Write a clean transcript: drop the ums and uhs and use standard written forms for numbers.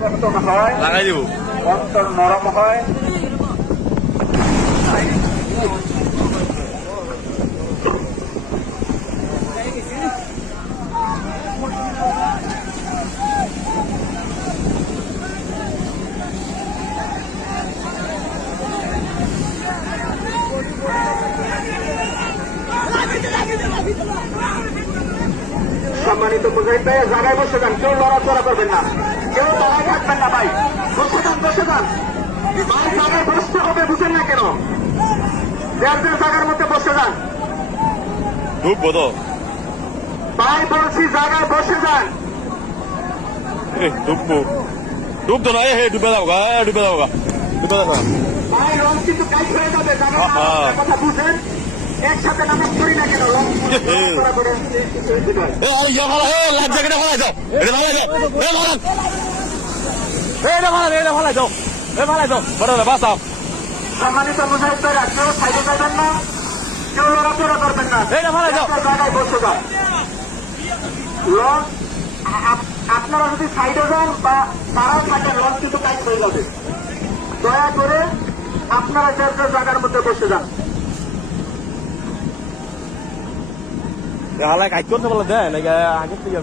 পরিবর্তন হয়, লাগাই দিব অন্তর নরম হয়। সম্মানিত মুজাহিদ ভাই, জায়গায় বসে যান, কেউ লড়াচড়া করবেন না, কেউ দাঁড়ায় থাকবেন না ভাই, বসে যান বসে যান ভাই, জায়গায় বসতে হবে, বুঝেন না কেন? যার যার জায়গার মধ্যে বসে যান ডুববো তো ভাই, বলছি জায়গায় বসে যান। ডুববো ডুবতো না ডুবে যাও গা ডুবে যাও গা ডুবে যাও ভাই রং কিন্তু কাজ হয়ে যাবে, জায়গায় কথা বুঝেন, একসাথে নামাজ করি না কেন? রং করে ইয়া ভালো লাইফ জ্যাকেটে ভালো যাও এটা ভালো যাও এটা ভালো যাও বড় বাসাও সম্মানিত মুজাহিদ ভাইরা, কেউ সাইডে যাবেন না, কেউ লড়াচড়া করবেন না, এইটা ভালো যাও জায়গায় বসে যান। লঞ্চ আপনারা যদি সাইডে যান বা তারাও থাকেন, লঞ্চ কিন্তু কাজ হয়ে যাবে। দয়া করে আপনারা যার যার জায়গার মধ্যে বসে যান। হালাই কাজ করতে বলে দেয় নাকি আগে থেকে